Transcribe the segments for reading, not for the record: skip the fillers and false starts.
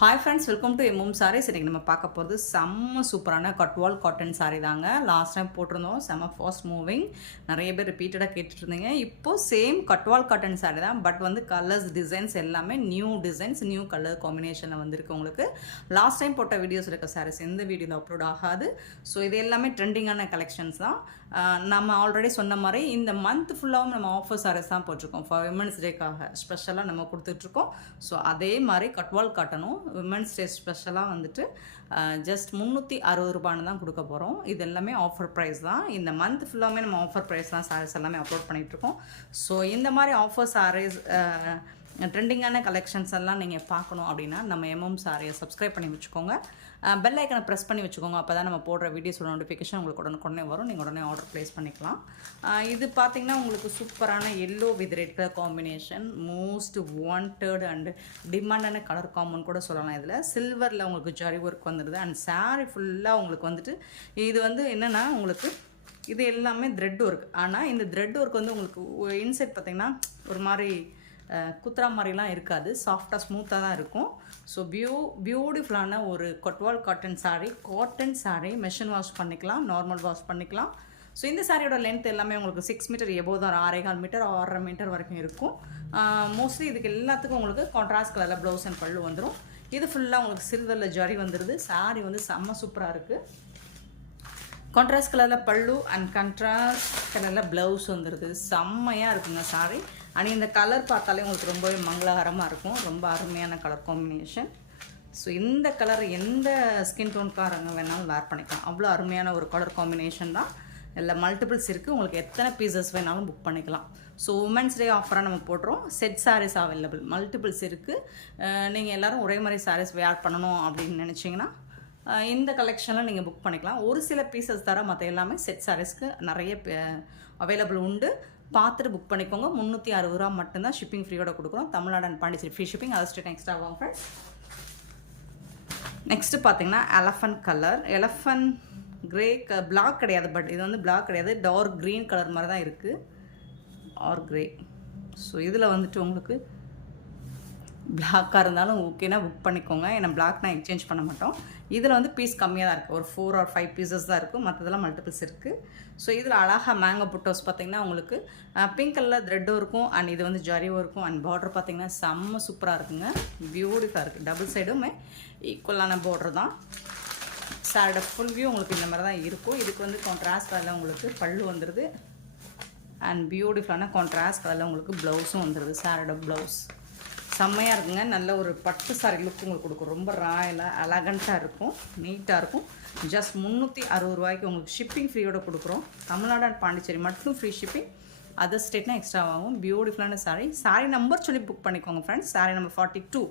Hi friends, welcome to MM sarees. இன்றைக்கி நம்ம பார்க்க போகிறது செம்ம சூப்பரான கட்வால் காட்டன் சாரீ தாங்க. லாஸ்ட் டைம் போட்டிருந்தோம், செம்ம ஃபாஸ்ட் மூவிங். நிறைய பேர் ரிப்பீட்டடாக கேட்டுட்டு இருந்தீங்க. இப்போது சேம் கட்வால் காட்டன் சாரீ தான், பட் வந்து கலர்ஸ் டிசைன்ஸ் எல்லாமே நியூ டிசைன்ஸ், நியூ கலர் காம்பினேஷனில் வந்துருக்கு உங்களுக்கு. லாஸ்ட் டைம் போட்ட வீடியோஸ் இருக்க சாரீஸ் எந்த வீடியோவில் அப்லோட் ஆகாது. ஸோ இது எல்லாமே ட்ரெண்டிங்கான கலெக்ஷன்ஸ் தான். நம்ம ஆல்ரெடி சொன்ன மாதிரி இந்த மந்த் ஃபுல்லாகவும் நம்ம ஆஃபர் சாரீஸ் தான் போட்டிருக்கோம். ஃபார் விமன்ஸ் டேக்காக ஸ்பெஷலாக நம்ம கொடுத்துட்ருக்கோம். ஸோ அதே மாதிரி கட்வால் காட்டனும் விமன்ஸ் டே ஸ்பெஷலாக வந்துட்டு ஜஸ்ட் 360 ரூபான்னு தான் கொடுக்க போகிறோம். இது எல்லாமே ஆஃபர் ப்ரைஸ் தான். இந்த மந்த் ஃபுல்லாமே நம்ம ஆஃபர் ப்ரைஸ் தான் சாரீஸ் எல்லாமே அப்லோட் பண்ணிகிட்ருக்கோம். ஸோ இந்த மாதிரி ஆஃபர் சாரீஸ் ட்ரெண்டிங்கான கலெக்ஷன்ஸ் எல்லாம் நீங்கள் பார்க்கணும் அப்படின்னா நம்ம எம்எம் சாரியை சப்ஸ்கிரைப் பண்ணி வச்சுக்கோங்க. பெல் ஐக்கனை ப்ரெஸ் பண்ணி வச்சுக்கோங்க. அப்போ தான் நம்ம போடுற வீடியோஸோட நோட்டிஃபிகேஷன் உங்களுக்கு உடனே வரும். நீங்கள் உடனே ஆர்டர் ப்ளேஸ் பண்ணிக்கலாம். இது பார்த்திங்கன்னா உங்களுக்கு சூப்பரான yellow with red colour combination, most wanted and டிமாண்டான கலர் காம்பவுண்ட் கூட சொல்லலாம். இதில் சில்வரில் உங்களுக்கு ஜரி ஒர்க் வந்துடுது. அண்ட் சாரீ ஃபுல்லாக உங்களுக்கு வந்துட்டு இது வந்து என்னென்னா உங்களுக்கு இது எல்லாமே த்ரெட் ஒர்க். ஆனால் இந்த த்ரெட் ஒர்க் வந்து உங்களுக்கு இன்சைட் பார்த்திங்கன்னா ஒரு மாதிரி குத்துறா மாதிரிலாம் இருக்காது, சாஃப்டாக ஸ்மூத்தாக தான் இருக்கும். ஸோ பியூட்டிஃபுல்லான ஒரு Gadwal cotton sari machine wash பண்ணிக்கலாம், நார்மல் வாஷ் பண்ணிக்கலாம். ஸோ இந்த சாரியோட லென்த் எல்லாமே உங்களுக்கு 6 மீட்டர் எபோவ் தான், 6.25 மீட்டர் 6.5 மீட்டர் வரைக்கும் இருக்கும். மோஸ்ட்லி இதுக்கு எல்லாத்துக்கும் உங்களுக்கு கான்ட்ராஸ்ட் கலரில் ப்ளவுஸ் அண்ட் பல்லு வந்துடும். இது ஃபுல்லாக உங்களுக்கு சில்வரில் ஜரி வந்துடுது. சாரீ வந்து செம்ம சூப்பராக இருக்குது. கான்ட்ராஸ்ட் கலரில் பல்லு அண்ட் கான்ட்ராஸ்ட் கலரில் ப்ளவுஸ் வந்துடுது. செம்மையாக இருக்குங்க சாரீ. ஆனால் இந்த கலர் பார்த்தாலே உங்களுக்கு ரொம்பவே மங்களகரமாக இருக்கும். ரொம்ப அருமையான கலர் காம்பினேஷன். ஸோ இந்த கலர் எந்த ஸ்கின் டோன்காரங்க வேணாலும் வேர் பண்ணிக்கலாம். அவ்வளோ அருமையான ஒரு கலர் காம்பினேஷன் தான். இல்லை மல்டிபிள்ஸ் இருக்குது, உங்களுக்கு எத்தனை பீசஸ் வேணாலும் புக் பண்ணிக்கலாம். ஸோ உமன்ஸ் டே ஆஃபராக நம்ம போடுறோம். செட் சாரீஸ் அவைலபிள், மல்டிபிள்ஸ் இருக்குது. நீங்கள் எல்லோரும் ஒரே மாதிரி சாரீஸ் வேர் பண்ணணும் அப்படின்னு நினச்சிங்கன்னா இந்த கலெக்ஷனில் நீங்கள் புக் பண்ணிக்கலாம். ஒரு சில பீசஸ் தர மற்ற எல்லாமே செட் சாரீஸ்க்கு நிறைய அவைலபிள் உண்டு. பார்த்துட்டு புக் பண்ணிக்கோங்க. 360 ரூபா மட்டும்தான் ஷிப்பிங் ஃப்ரீயோட கொடுக்குறோம். Tamil Nadu and Pondicherry free shipping. அது ஸ்டேட் எக்ஸ்ட்ரா ஆகும் ஃப்ரெண்ட்ஸ். நெக்ஸ்ட்டு பார்த்தீங்கன்னா elephant colour, elephant grey black கிடையாது, பட் இது வந்து பிளாக் கிடையாது, டார்க் க்ரீன் கலர் மாதிரி தான் இருக்குது, ஆர் கிரே. ஸோ இதில் வந்துட்டு உங்களுக்கு பிளாக்காக இருந்தாலும் ஓகேனா புக் பண்ணிக்கோங்க. ஏன்னா பிளாக் நான் எக்ஸ்சேஞ்ச் பண்ண மாட்டோம். இதில் வந்து பீஸ் கம்மியாக தான் இருக்குது, ஒரு 4 or 5 பீசஸ் தான் இருக்கும். மற்றதெல்லாம் மல்டிபிள்ஸ் இருக்குது. ஸோ இதில் அழகாக மேங்கோ புட்டோஸ் பார்த்திங்கன்னா உங்களுக்கு பிங்க் கலரில் த்ரெட்டும் இருக்கும் அண்ட் இது வந்து ஜரியும் இருக்கும். அண்ட் பார்டர் பார்த்திங்கன்னா செம்ம சூப்பராக இருக்குங்க, பியூட்டிஃபுல்லாக இருக்குது. டபுள் சைடுமே ஈக்குவலான பார்டர் தான். சாரோட ஃபுல் வியூ உங்களுக்கு இந்த மாதிரி தான் இருக்கும். இதுக்கு வந்து கான்ட்ராஸ்ட் கலரில் உங்களுக்கு பல்லு வந்துடுது அண்ட் பியூட்டிஃபுல்லான கான்ட்ராஸ்ட் கலரில் உங்களுக்கு ப்ளவுஸும் வந்துடுது. சாரோட ப்ளவுஸ் செம்மையாக இருக்குங்க. நல்ல ஒரு பட்டு சாரி லுக் உங்களுக்கு கொடுக்கும். ரொம்ப ராயலாக எலகண்ட்டாக இருக்கும், நீட்டாக இருக்கும். ஜஸ்ட் 360 ரூபாய்க்கு உங்களுக்கு ஷிப்பிங் ஃப்ரீயோட கொடுக்குறோம். தமிழ்நாடு அண்ட் பாண்டிச்சேரி மட்டும் ஃப்ரீ ஷிப்பிங், அதர் ஸ்டேட்னா எக்ஸ்ட்ரா ஆகும். பியூட்டிஃபுல்லான சாரி நம்பர் சொல்லி புக் பண்ணிக்கோங்க friends. Sorry number 42,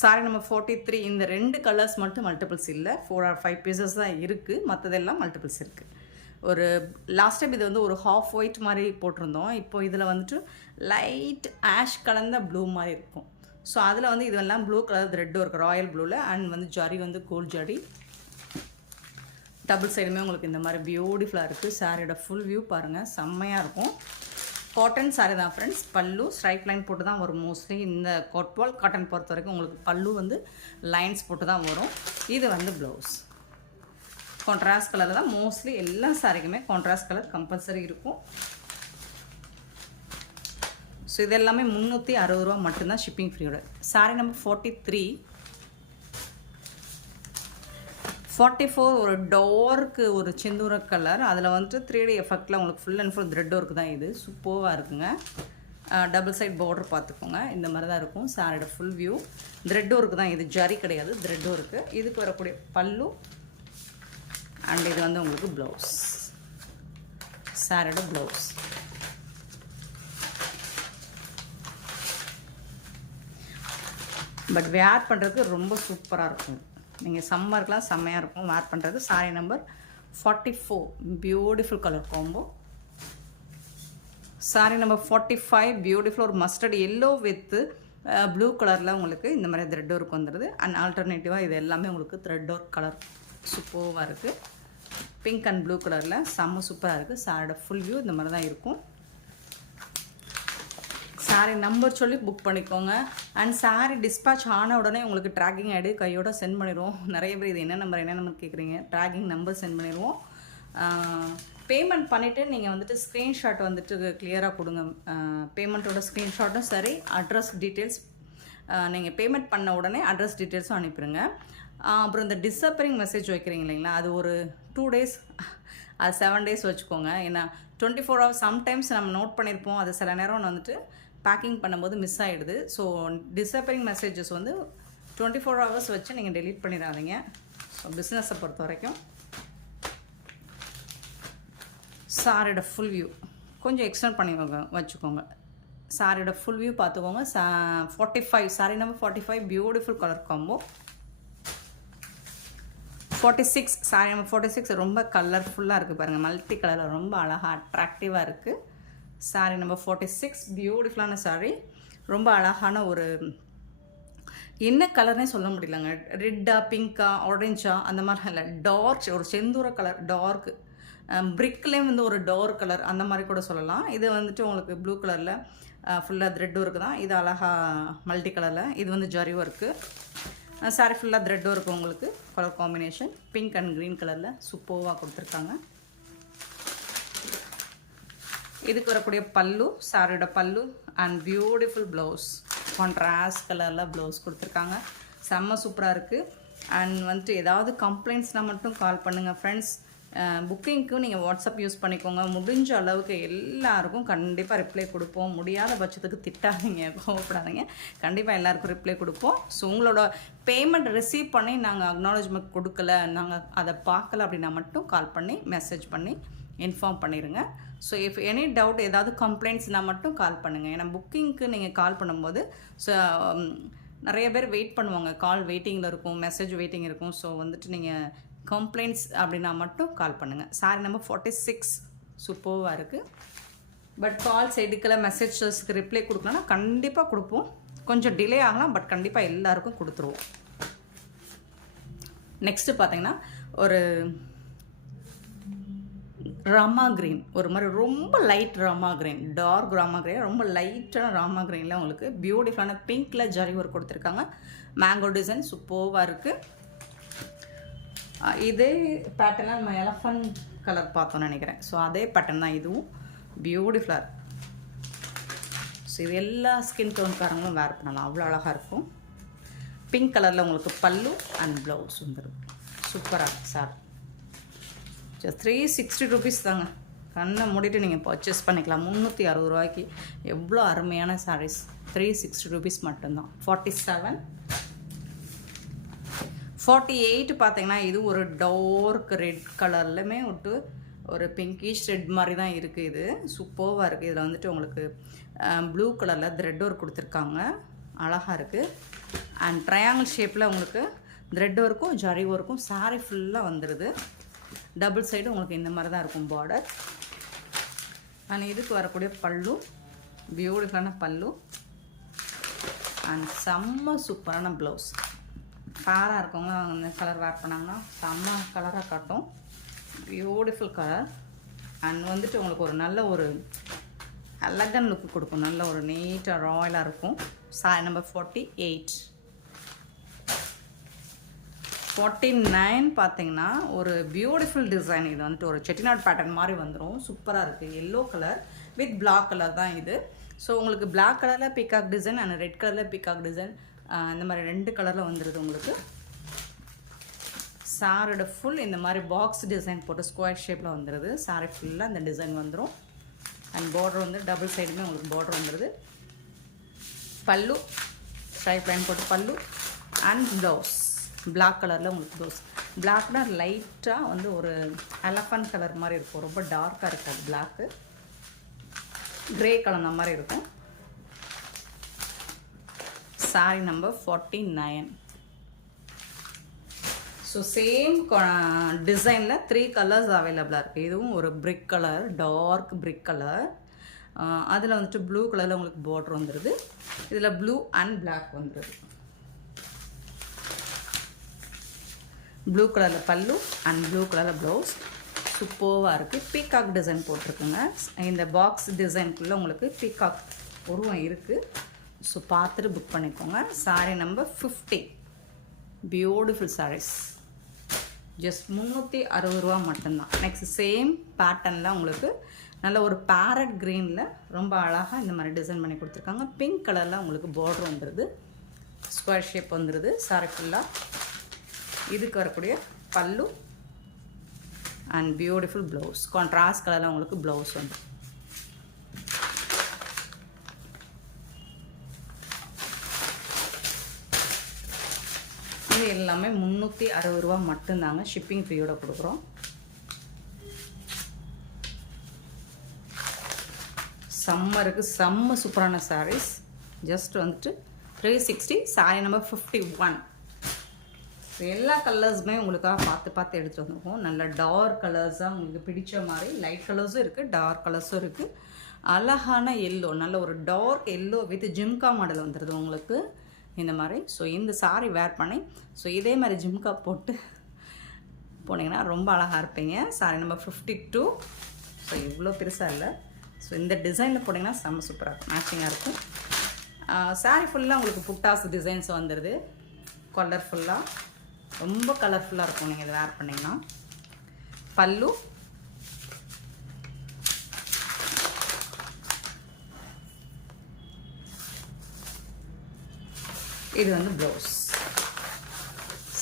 sorry number 43. இந்த 2 கலர்ஸ் மட்டும் மல்டிபிள்ஸ் இல்லை, 4 or 5 பீசஸ் தான் இருக்குது. மற்றதெல்லாம் மல்டிபிள்ஸ் இருக்குது. ஒரு லாஸ்ட் டைம் இது வந்து ஒரு ஹாஃப் ஒயிட் மாதிரி போட்டிருந்தோம். இப்போ இதில் வந்துட்டு லைட் ஆஷ் கலந்த ப்ளூ மாதிரி இருக்கும். ஸோ அதில் வந்து இதெல்லாம் ப்ளூ கலர் த்ரெட் இருக்குது, ராயல் ப்ளூவில். அண்ட் வந்து ஜரி வந்து கோல்ட் ஜரி. டபுள் சைடுமே உங்களுக்கு இந்த மாதிரி பியூட்டிஃபுல்லாக இருக்குது. சாரியோட ஃபுல் வியூ பாருங்கள், செம்மையாக இருக்கும். காட்டன் சாரி தான் ஃப்ரெண்ட்ஸ். பல்லு ஸ்ட்ரைட் லைன் போட்டு தான் வரும். மோஸ்ட்லி இந்த கட்வால் காட்டன் பொறுத்த வரைக்கும் உங்களுக்கு பல்லு வந்து லைன்ஸ் போட்டு தான் வரும். இது வந்து ப்ளவுஸ் கான்ட்ராஸ்ட் கலர் தான். மோஸ்ட்லி எல்லா சாரிக்குமே கான்ட்ராஸ்ட் கலர் கம்பல்சரி இருக்கும். ஸோ இது எல்லாமே 360 ரூபா மட்டும்தான் ஷிப்பிங் ஃப்ரீயோட. சாரி நம்பர் 43, 44 ஒரு டார்க்கு ஒரு செந்தூர கலர். அதில் வந்துட்டு 3D எஃபெக்டில் உங்களுக்கு full and full thread work தான். இது சூப்பராக இருக்குங்க. டபுள் சைட் பார்டர் பார்த்துக்கோங்க, இந்த மாதிரி தான் இருக்கும். சாரியோட ஃபுல் வியூ த்ரெட் ஒர்க் தான். இது ஜரி கிடையாது, த்ரெட் ஒர்க்கு. இதுக்கு வரக்கூடிய பல்லு அண்ட் இது வந்து உங்களுக்கு ப்ளவுஸ், சாரியோட ப்ளவுஸ். பட் வேர் பண்ணுறதுக்கு ரொம்ப சூப்பராக இருக்கும். நீங்கள் சம்மருக்குலாம் செம்மையாக இருக்கும் வேர் பண்ணுறது. Sorry number 44, beautiful colour combo. Sorry number 45, beautiful ஒரு மஸ்டர்ட் எல்லோ வித் ப்ளூ கலரில் உங்களுக்கு இந்த மாதிரி த்ரெட் ஒர்க் வந்துடுது. அண்ட் ஆல்டர்னேட்டிவாக இது எல்லாமே உங்களுக்கு த்ரெட் ஒர்க் கலர் சூப்பராக இருக்குது. பிங்க் அண்ட் ப்ளூ கலரில் செம்ம சூப்பராக இருக்குது. சாரோட ஃபுல் வியூ இந்த மாதிரி தான் இருக்கும். சாரீ நம்பர் சொல்லி புக் பண்ணிக்கோங்க. அண்ட் சாரீ டிஸ்பேச் ஆன உடனே உங்களுக்கு ட்ராக்கிங் ஐடி கையோட சென்ட் பண்ணிடுவோம். நிறைய பேர் இது என்ன நம்பர் கேட்குறீங்க. ட்ராக்கிங் நம்பர் சென்ட் பண்ணிடுவோம். பேமெண்ட் பண்ணிவிட்டு நீங்கள் வந்துட்டு ஸ்க்ரீன்ஷாட் வந்துட்டு கிளியராக கொடுங்க. பேமெண்ட்டோட ஸ்க்ரீன்ஷாட்டும் சரி, அட்ரஸ் டீட்டெயில்ஸ் நீங்கள் பேமெண்ட் பண்ண உடனே அட்ரஸ் டீட்டெயில்ஸும் அனுப்பிடுங்க. அப்புறம் இந்த டிஸப்பியரிங் மெசேஜ் வைக்கிறீங்க இல்லைங்களா, அது ஒரு 2 days, அது 7 days வச்சுக்கோங்க. ஏன்னா 24 hours சம்டைம்ஸ் நம்ம நோட் பண்ணியிருப்போம், அது சில நேரம் வந்துட்டு பேக்கிங் பண்ணும்போது மிஸ் ஆகிடுது. ஸோ டிஸப்பியரிங் மெசேஜஸ் வந்து 24 hours வச்சு நீங்கள் டெலீட் பண்ணிடாதீங்க. ஸோ பிஸ்னஸை பொறுத்த வரைக்கும் சாரியோட ஃபுல் வியூ கொஞ்சம் எக்ஸ்டெண்ட் பண்ணி வச்சுக்கோங்க. சாரியோட ஃபுல் வியூ பார்த்துக்கோங்க. 45 sorry number 45 beautiful colour combo. 46 sorry number 46 ரொம்ப கலர்ஃபுல்லாக இருக்குது பாருங்கள். மல்டி கலரில் ரொம்ப அழகாக அட்ராக்டிவாக இருக்குது. சாரி நம்பர் 46 பியூட்டிஃபுல்லான சாரி. ரொம்ப அழகான ஒரு என்ன கலர்னே சொல்ல முடியலங்க. ரெட்டா, பிங்க்கா, ஆரஞ்சா அந்த மாதிரி இல்லை, டார்க் ஒரு செந்தூர கலர், டார்க் பிரிக்லேயும் வந்து ஒரு டார்க் கலர் அந்த மாதிரி கூட சொல்லலாம். இது வந்துட்டு உங்களுக்கு ப்ளூ கலரில் ஃபுல்லாக த்ரெட் ஒர்க்கு தான். இது அழகாக மல்டி கலரில், இது வந்து ஜரி ஒர்க்கு. சாரி ஃபுல்லாக த்ரெட் ஒர்க்கு. உங்களுக்கு colour combination pink and green கலரில் சூப்பர்வாக கொடுத்துருக்காங்க. இதுக்கு வரக்கூடிய பல்லு, சாரியோட பல்லு அண்ட் பியூட்டிஃபுல் ப்ளவுஸ், கான்ட்ராஸ்ட் கலரில் ப்ளவுஸ் கொடுத்துருக்காங்க. செம்ம சூப்பராக இருக்குது. அண்ட் வந்துட்டு ஏதாவது கம்ப்ளைண்ட்ஸ்னால் மட்டும் கால் பண்ணுங்கள் ஃப்ரெண்ட்ஸ். புக்கிங்க்கு நீங்கள் வாட்ஸ்அப் யூஸ் பண்ணிக்கோங்க. முடிஞ்ச அளவுக்கு எல்லாருக்கும் கண்டிப்பாக ரிப்ளை கொடுப்போம். முடியாத பட்சத்துக்கு திட்டாதீங்க, கோவப்படாதீங்க. கண்டிப்பாக எல்லாருக்கும் ரிப்ளை கொடுப்போம். ஸோ உங்களோட பேமெண்ட் ரிசீவ் பண்ணி நாங்கள் அக்னாலஜ்மெண்ட் கொடுக்கல, நாங்கள் அதை பார்க்கல அப்படின்னா மட்டும் கால் பண்ணி மெசேஜ் பண்ணி இன்ஃபார்ம் பண்ணிடுங்க. ஸோ இஃப் எனி டவுட் ஏதாவது கம்ப்ளைண்ட்ஸ்னால் மட்டும் கால் பண்ணுங்கள். ஏன்னா புக்கிங்க்கு நீங்கள் கால் பண்ணும்போது ஸோ நிறைய பேர் வெயிட் பண்ணுவாங்க, கால் வெயிட்டிங்கில் இருக்கும், மெசேஜ் வெயிட்டிங் இருக்கும். ஸோ வந்துட்டு நீங்கள் கம்ப்ளைண்ட்ஸ் அப்படின்னா மட்டும் கால் பண்ணுங்கள். சாரி நம்பர் 46 சூப்பர்வாக இருக்குது. பட் கால்ஸ் எடுக்கலை, மெசேஜஸ்க்கு ரிப்ளை கொடுக்கலன்னா கண்டிப்பாக கொடுப்போம். கொஞ்சம் டிலே ஆகலாம், பட் கண்டிப்பாக எல்லாருக்கும் கொடுத்துருவோம். நெக்ஸ்ட்டு பார்த்தீங்கன்னா ஒரு ராமா க்ரீன், ஒரு மாதிரி ரொம்ப light Rama green, dark Rama green, ரொம்ப லைட்டான ராமா க்ரீனில் உங்களுக்கு பியூட்டிஃபுல்லான பிங்க்கில் ஜரி ஒர்க் கொடுத்துருக்காங்க. மேங்கோ டிசைன் சூப்பர்வாக இருக்குது. இதே பேட்டர்னில் நம்ம எலஃபண்ட் கலர் பார்த்தோன்னு நினைக்கிறேன். ஸோ அதே பேட்டர்ன் தான் இதுவும். பியூட்டிஃபுல்லாக இருக்குது. ஸோ இது எல்லா ஸ்கின் டோன்காரங்களும் வேர் பண்ணலாம், அவ்வளோ அழகாக இருக்கும். பிங்க் கலரில் உங்களுக்கு பல்லு அண்ட் ப்ளவுஸ் வந்துடும். சூப்பராக இருக்குது சார். 360 rupees தாங்க. கண்ணை மூடிட்டு நீங்கள் பர்ச்சேஸ் பண்ணிக்கலாம். 360 ரூபாய்க்கு எவ்வளோ அருமையான சாரீஸ். 360 rupees மட்டும்தான். 47 48 பார்த்தீங்கன்னா இது ஒரு டார்க் ரெட் கலர்லையுமே விட்டு ஒரு பிங்கிஷ் ரெட் மாதிரி தான் இருக்குது. இது சூப்பர்வாக இருக்குது. இதில் வந்துட்டு உங்களுக்கு ப்ளூ கலரில் த்ரெட் ஒர்க் கொடுத்துருக்காங்க, அழகாக இருக்குது. அண்ட் ட்ரையாங்கிள் ஷேப்பில் உங்களுக்கு த்ரெட் ஒர்க்கும் ஜரி ஒர்க்கும் சாரீ ஃபுல்லாக வந்துடுது. டபுள் சைடு உங்களுக்கு இந்த மாதிரி தான் இருக்கும் பார்டர். அண்ட் இதுக்கு வரக்கூடிய பல்லு பியூட்டிஃபுல்லான பல்லு அண்ட் செம்ம சூப்பரான ப்ளவுஸ். ஃபேராக இருக்கவங்க அந்த கலர் வேர் பண்ணாங்கன்னா செம்ம கலராக காட்டும். Beautiful colour. அண்ட் வந்துட்டு உங்களுக்கு ஒரு நல்ல ஒரு எலகன் லுக்கு கொடுக்கும். நல்ல ஒரு நீட்டாக ராயலாக இருக்கும். சாரி நம்பர் 48 49 பார்த்தீங்கன்னா ஒரு பியூட்டிஃபுல் டிசைன். இது வந்துட்டு ஒரு செட்டிநாட் பேட்டர்ன் மாதிரி வந்துடும். சூப்பராக இருக்குது. Yellow colour with black colour தான் இது. ஸோ உங்களுக்கு பிளாக் கலரில் பீகாக் டிசைன் அண்ட் ரெட் கலரில் பீகாக் டிசைன் இந்த மாதிரி 2 கலரில் வந்துடுது உங்களுக்கு. சாரோட ஃபுல் இந்த மாதிரி பாக்ஸ் டிசைன் போட்டு ஸ்கொயர் ஷேப்பில் வந்துடுது. சாரி ஃபுல்லாக இந்த டிசைன் வந்துடும். அண்ட் பார்டர் வந்து டபுள் சைடுமே உங்களுக்கு பார்டர் வந்துடுது. பல்லு ஸ்ட்ரைப் லைன் போட்டு பல்லு அண்ட் ப்ளவுஸ் பிளாக் கலரில் உங்களுக்கு ப்ளவுஸ். பிளாக்னா லைட்டாக வந்து ஒரு எலஃபண்ட் கலர் மாதிரி இருக்கும். ரொம்ப டார்க்காக இருக்காது பிளாக்கு, கிரே கலர் மாதிரி இருக்கும். Sorry number 49. ஸோ சேம் டிசைனில் 3 கலர்ஸ் அவைலபிளாக இருக்குது. இதுவும் ஒரு brick colour, dark brick colour. அதில் வந்துட்டு ப்ளூ கலரில் உங்களுக்கு பார்டர் வந்துடுது. இதில் ப்ளூ அண்ட் பிளாக் வந்துடுது. ப்ளூ கலரில் பல்லு அண்ட் ப்ளூ கலரில் ப்ளவுஸ். சூப்பர்வாக இருக்குது. பீகாக் டிசைன் போட்டிருக்குங்க. இந்த பாக்ஸ் டிசைனுக்குள்ளே உங்களுக்கு பீகாக் உருவம் இருக்குது. ஸோ பார்த்துட்டு புக் பண்ணிக்கோங்க. Saree number 50. Beautiful sarees. Just 360 ரூபா மட்டும்தான். நெக்ஸ்ட் சேம் பேட்டர்னில் உங்களுக்கு நல்ல ஒரு பேரட் க்ரீனில் ரொம்ப அழகாக இந்த மாதிரி டிசைன் பண்ணி கொடுத்துருக்காங்க. பிங்க் கலரில் உங்களுக்கு பார்டர் வந்துடுது, ஸ்கொயர் ஷேப் வந்துடுது சாரி ஃபுல்லாக. இதுக்கு வரக்கூடிய பல்லு அண்ட் பியூட்டிஃபுல் ப்ளவுஸ். கான்ட்ராஸ்ட் கலரில் உங்களுக்கு ப்ளவுஸ் வந்து. இது எல்லாமே 360 ரூபா மட்டும்தாங்க. ஷிப்பிங் ஃப்ரீயோட கொடுக்குறோம். சம்மருக்கு செம்ம சூப்பரான சாரீஸ். ஜஸ்ட் வந்துட்டு 360. சாரீ நம்பர் 51. எல்லா கலர்ஸுமே உங்களுக்காக பார்த்து எடுத்துகிட்டு வந்துருக்கோம். நல்ல டார்க் கலர்ஸாக உங்களுக்கு பிடிச்ச மாதிரி லைட் கலர்ஸும் இருக்குது, டார்க் கலர்ஸும் இருக்குது. அழகான எல்லோ, நல்ல ஒரு dark yellow with jhumka model வந்துடுது உங்களுக்கு இந்த மாதிரி. ஸோ இந்த சாரீ வேர் பண்ணி ஸோ இதே மாதிரி ஜிம்கா போட்டு போனீங்கன்னா ரொம்ப அழகாக இருப்பீங்க. சாரீ நம்பர் 52. ஸோ இவ்வளோ பெருசாக இல்லை. ஸோ இந்த டிசைனில் போட்டிங்கன்னா செம்ம சூப்பராக இருக்கும், மேட்சிங்காக இருக்கும். சாரீ ஃபுல்லாக உங்களுக்கு புட்டாஸ் டிசைன்ஸ் வந்துடுது. கலர்ஃபுல்லாக ரொம்ப கலர்ஃபுல்லாக இருக்கும் நீங்கள் இதை வேர் பண்ணிங்கன்னா. பல்லு இது வந்து ப்ளவுஸ்.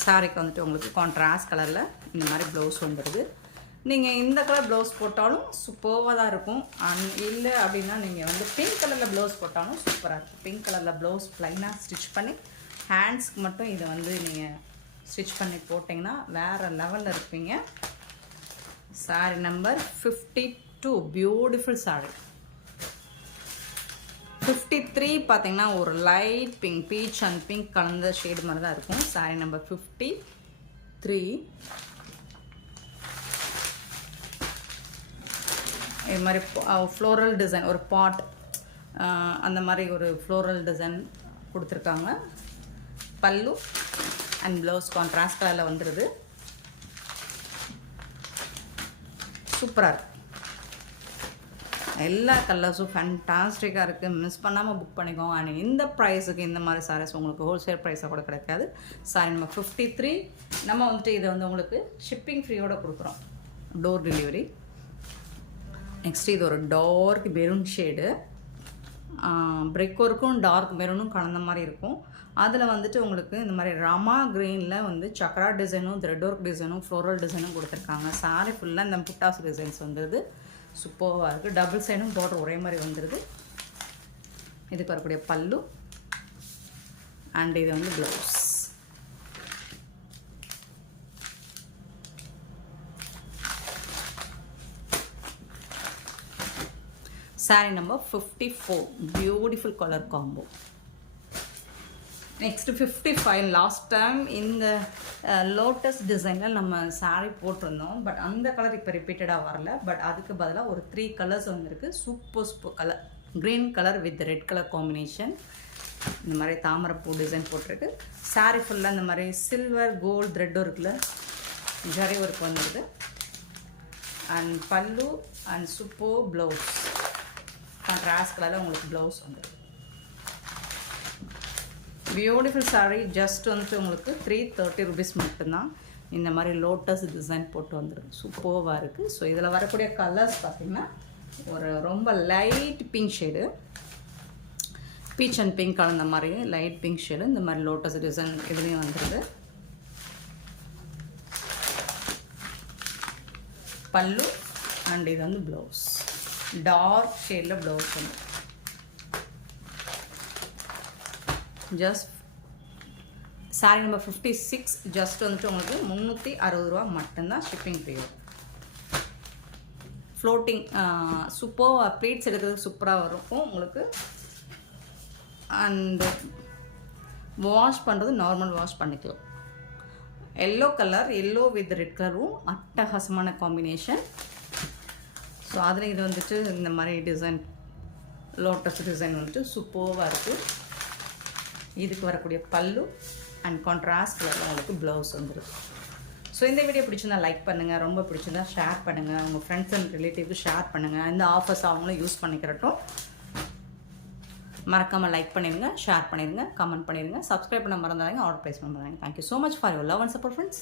சாரிக்கு வந்துட்டு உங்களுக்கு கான்ட்ராஸ்ட் கலரில் இந்த மாதிரி ப்ளவுஸ் வந்துடுது. நீங்கள் இந்த கலர் ப்ளவுஸ் போட்டாலும் சூப்பராக தான் இருக்கும். இல்லை அப்படின்னா நீங்கள் வந்து பிங்க் கலரில் ப்ளவுஸ் போட்டாலும் சூப்பராக இருக்கும். பிங்க் கலரில் ப்ளவுஸ் ப்ளைனாக ஸ்டிச் பண்ணி ஹேண்ட்ஸ்க்கு மட்டும் இதை வந்து நீங்கள் ஸ்டிச் பண்ணி போட்டிங்கன்னா வேறு லெவலில் இருப்பீங்க. Sorry number 52. Beautiful sorry. 53 பார்த்தீங்கன்னா ஒரு light pink, beach and pink கலந்த ஷேடு மாதிரி தான் இருக்கும். Sorry number 53. இது மாதிரி ஃப்ளோரல் டிசைன், ஒரு பாட் அந்த மாதிரி ஒரு ஃப்ளோரல் டிசைன் கொடுத்துருக்காங்க. பல்லு அண்ட் ப்ளவுஸ் கான்ட்ராஸ்ட் கலரில் வந்துடுது. சூப்பராக இருக்குது. எல்லா கலர்ஸும் ஃபேன்டாஸ்டிக்காக இருக்குது. மிஸ் பண்ணாமல் புக் பண்ணிக்கோங்க. அண்ட் இந்த ப்ரைஸுக்கு இந்த மாதிரி சாரீஸ் உங்களுக்கு ஹோல்சேல் ப்ரைஸாக கூட கிடைக்காது. சாரி நம்ம 53. நம்ம வந்துட்டு இதை வந்து உங்களுக்கு ஷிப்பிங் ஃப்ரீயோட கொடுக்குறோம், டோர் டெலிவரி. நெக்ஸ்ட் இது ஒரு டார்க் மெரூன் ஷேடு, பிரிக் ஒர்க்கும் டார்க் மெரூனும் கலந்த மாதிரி இருக்கும். அதில் வந்துட்டு உங்களுக்கு இந்த மாதிரி ரமா க்ரீனில் வந்து சக்ரா டிசைனும் த்ரெட் ஒர்க் டிசைனும் ஃப்ளோரல் டிசைனும் கொடுத்துருக்காங்க. சாரி ஃபுல்லாக இந்த புட்டாஸ் டிசைன்ஸ் வந்துடுது. சூப்பராக இருக்குது. டபுள் சைடும் பார்டர் ஒரே மாதிரி வந்துடுது. இதுக்கு வரக்கூடிய பல்லு அண்ட் இது வந்து blouse. Sorry number 54. Beautiful colour combo. Next 55. Last time இந்த லோட்டஸ் டிசைனில் நம்ம சாரீ போட்டிருந்தோம். பட் அந்த கலர் இப்போ ரிப்பீட்டடாக வரல. பட் அதுக்கு பதிலாக ஒரு 3 கலர்ஸ் வந்துருக்கு. Super colour. Green colour with red colour combination. இந்த மாதிரி தாமரைப்பூ டிசைன் போட்டிருக்கு. சாரீ ஃபுல்லாக இந்த மாதிரி சில்வர் கோல்டு த்ரெட் ஒர்க்கில் ஜரி ஒர்க் வந்துருக்கு. அண்ட் பல்லு அண்ட் சூப்பர் ப்ளவுஸ். கான்ட்ராஸ்ட் கலரில் உங்களுக்கு ப்ளவுஸ் வந்துருக்கு. பியூட்டிஃபுல் சாரீ. ஜஸ்ட் வந்துட்டு உங்களுக்கு 330 rupees மட்டும்தான். இந்த மாதிரி லோட்டஸ் டிசைன் போட்டு வந்துடும். சூப்பராக இருக்குது. ஸோ இதில் வரக்கூடிய கலர்ஸ் பார்த்திங்கன்னா ஒரு ரொம்ப light pink shade, beach and pink கலந்த மாதிரி லைட் பிங்க் ஷேடு. இந்த மாதிரி லோட்டஸ் டிசைன் இதுலேயும் வந்துடுது. பல்லு அண்ட் இது வந்து ப்ளவுஸ். டார்க் ஷேடில் ப்ளவுஸ் வந்து ஜஸ்ட் சாரி நம்பர் 56. ஜஸ்ட் வந்துட்டு உங்களுக்கு 360 ரூபா மட்டும்தான். Shipping period. ஃப்ளோட்டிங் சூப்பராக ப்ளீட்ஸ் எடுக்கிறதுக்கு சூப்பராக இருக்கும் உங்களுக்கு. அண்டு வாஷ் பண்ணுறது நார்மல் வாஷ் பண்ணிக்கலாம். Yellow colour, yellow with red கலரும் அட்டகாசமான காம்பினேஷன். ஸோ அதில் இது வந்துட்டு இந்த மாதிரி டிசைன் லோட்டஸ் டிசைன் வந்துட்டு சூப்பராக இருக்குது. இதுக்கு வரக்கூடிய பல்லு அண்ட் கான்ட்ராஸ்ட் கலரில் உங்களுக்கு ப்ளவுஸ் வந்துடும். ஸோ இந்த வீடியோ பிடிச்சிருந்தா லைக் பண்ணுங்கள், ரொம்ப பிடிச்சிருந்தா ஷேர் பண்ணுங்கள், உங்கள் ஃப்ரெண்ட்ஸ் அண்ட் ரிலேட்டிவ்க்கு ஷேர் பண்ணுங்கள். இந்த ஆஃபர்ஸ் அவங்களும் யூஸ் பண்ணிக்கிறட்டும். மறக்காமல் லைக் பண்ணிடுங்க, ஷேர் பண்ணிடுங்க, கமெண்ட் பண்ணிடுங்க, சப்ஸ்கிரைப் பண்ண மறந்துடாதீங்க, ஆர்டர் ப்ளேஸ் பண்ண மறந்துடாதீங்க. Thank you so much for your love and support friends.